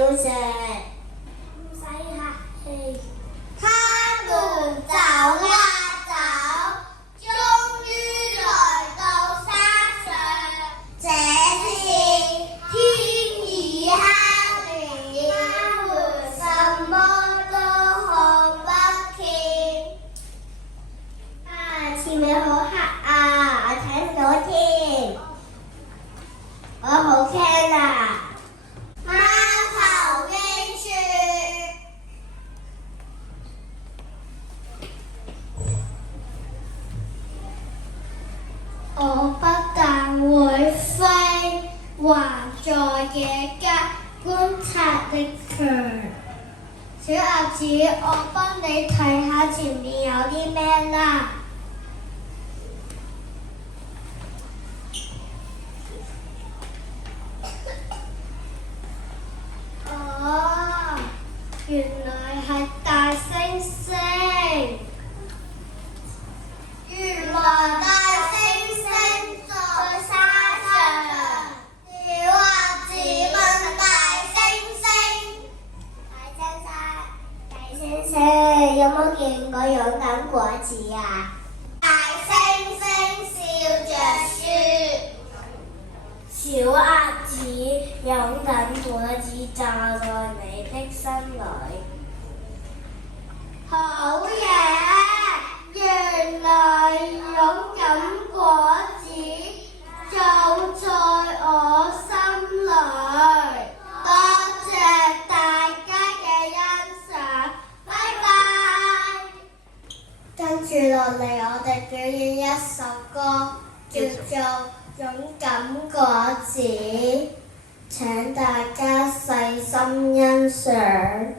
小食。唔使客氣。他們走啊走，終於來到山上。這時天已黑了，他們什麼都看不見。前面好黑啊，我睇唔到添。我好驚啊！貓頭鷹說：我不但會飛，還在野間觀察力強。小鴨子，我幫你睇下前面有啲咩啦。哦，原來係大猩猩。原來大猩猩在山上。小鴨子問大猩猩：大猩猩，有冇見過勇敢果子啊？大猩猩笑着說：小鴨子，勇敢果子站在你的心裏。好嘢！原來勇敢果子就在我心裏。多謝大家嘅欣賞，拜拜。跟住落嚟，我哋表演一首歌，叫做《勇敢果子》，請大家細心欣賞。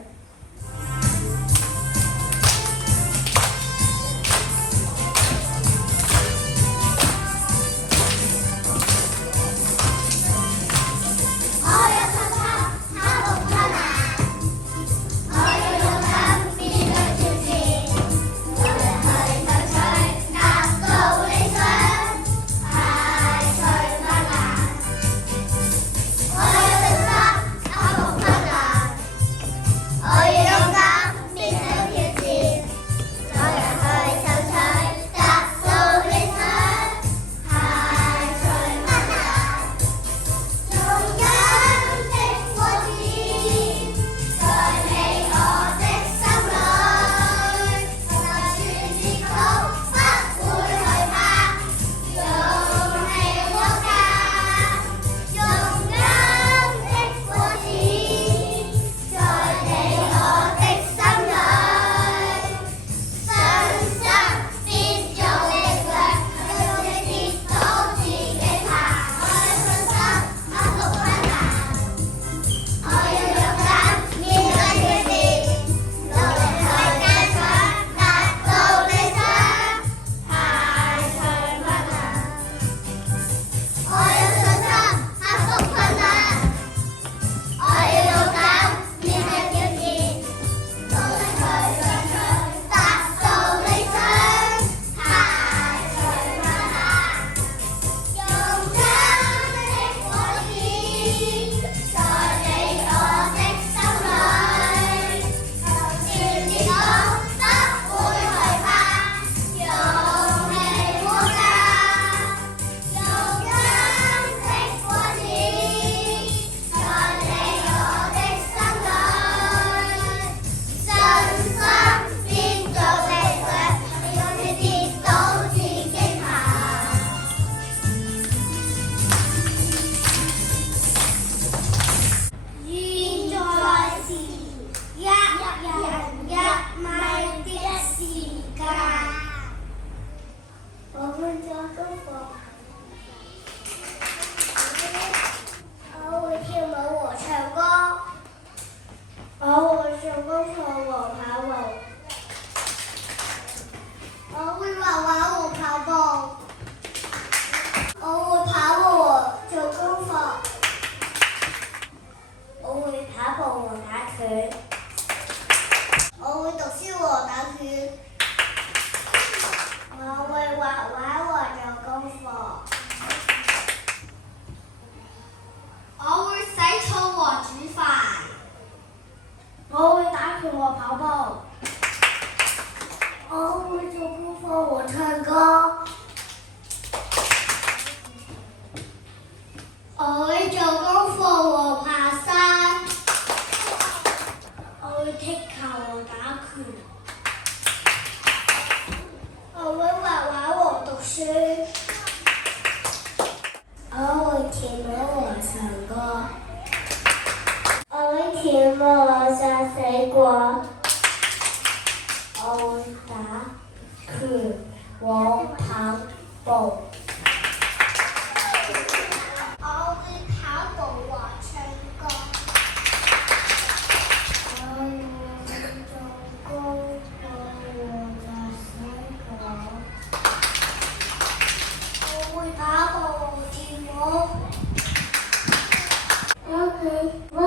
我跑跑。我会做功课，我唱歌。我會做功課，我爬山。我會踢球，我打拳。我會畫畫，我讀書。我會跳舞，我唱歌。我會跳舞，我摘水果。我會打拳，我跑步。我會跑步，我唱歌。我會做功課，我摘水果。我會跑步，我跳舞。我會